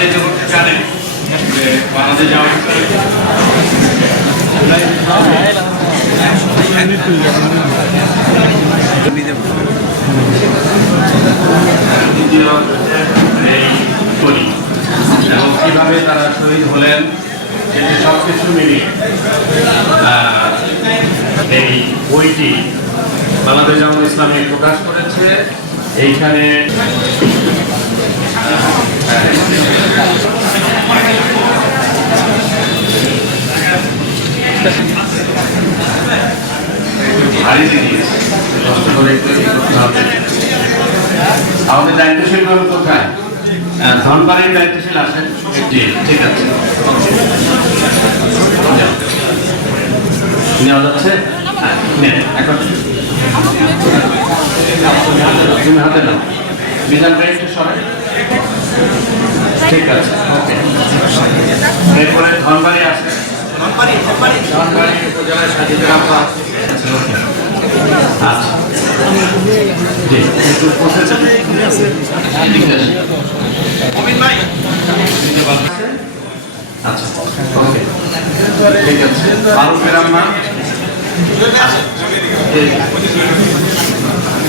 যেতে করতে জানেন বাংলাদেশ এবং কীভাবে তারা শহীদ হলেন, সেটি সব কিছু মিলিয়ে এই বইটি বাংলাদেশ জামাত ইসলামী প্রকাশ করেছে। এইখানে আমাদের দায়িত্বশীল ভাবে কোথায়? ধনবাড়ির দায়িত্বশীল আছেন ঠিক আছে। নেওয়া যাচ্ছে? হ্যাঁ এখন। তুমি হাতে নাও। ভাই একটু সরে ঠিক আছে ওকে। এরপরে ধনবাড়ি আছে। ধনবাড়ি উপজেলায় সাজিদের আব্বা আচ্ছা। ওকে আচ্ছা আচ্ছা ওকে। ঠিক আছে। আরবের আম্মা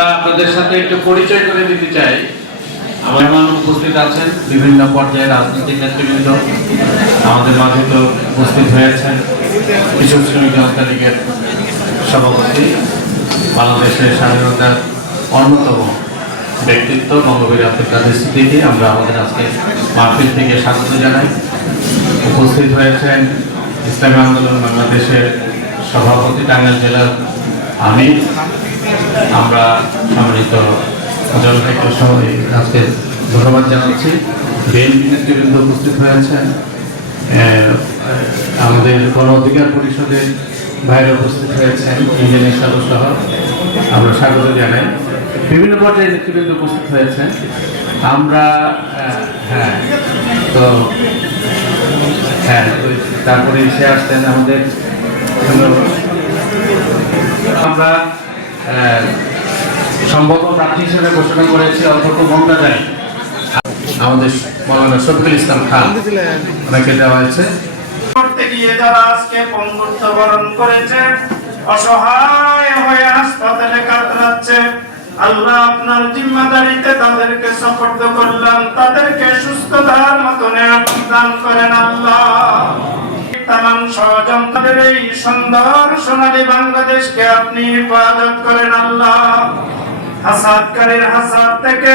আমরা আপনাদের সাথে একটু পরিচয় করে দিতে চাই। আমার উপস্থিত আছেন বিভিন্ন পর্যায়ে রাজনৈতিক নেতৃবৃন্দ। আমাদের মাঝে তো উপস্থিত হয়েছেন কিছু শ্রমিক জনতা লীগের সভাপতি, বাংলাদেশের স্বাধীনতার অন্যতম ব্যক্তিত্ব, বঙ্গবীর আব্দুল কাদের স্মৃতিকে আমরা আমাদের আজকে মাহফিল থেকে স্বাগত জানাই। উপস্থিত হয়েছেন ইসলামী আন্দোলন বাংলাদেশের সভাপতি, টাঙ্গাইল জেলার আমি আমরা সম্মানিত জনতাকে সবাই আজকে ধন্যবাদ জানাচ্ছি। নেতৃবৃন্দ উপস্থিত হয়েছেন আমাদের গণ অধিকার পরিষদের ভাইরা উপস্থিত হয়েছেন ইঞ্জিনিয়ার সদস্য আমরা স্বাগত জানাই। বিভিন্ন পর্যায়ে নেতৃবৃন্দ উপস্থিত হয়েছেন। আমরা হ্যাঁ তো হ্যাঁ তারপরে এসে আসতেন আমাদের আমরা সম্ভাব্য প্রার্থী হিসেবে ঘোষণা করেছি অধ্যক্ষ মমতাজারি আমাদের মৌলানা শফিকুল ইসলাম খান, ওনাকে দেওয়া হয়েছে। হয়ে আল্লাহ আপনার জিম্মাদারিতে তাদেরকে সফর্দ করলাম, তাদেরকে সুস্থতার মতো দান করেন আল্লাহ। ষড়যন্ত্রের এই সুন্দর সোনালী বাংলাদেশকে আপনি হেফাজত করেন আল্লাহ। হাসাদকারীর হাসাদ থেকে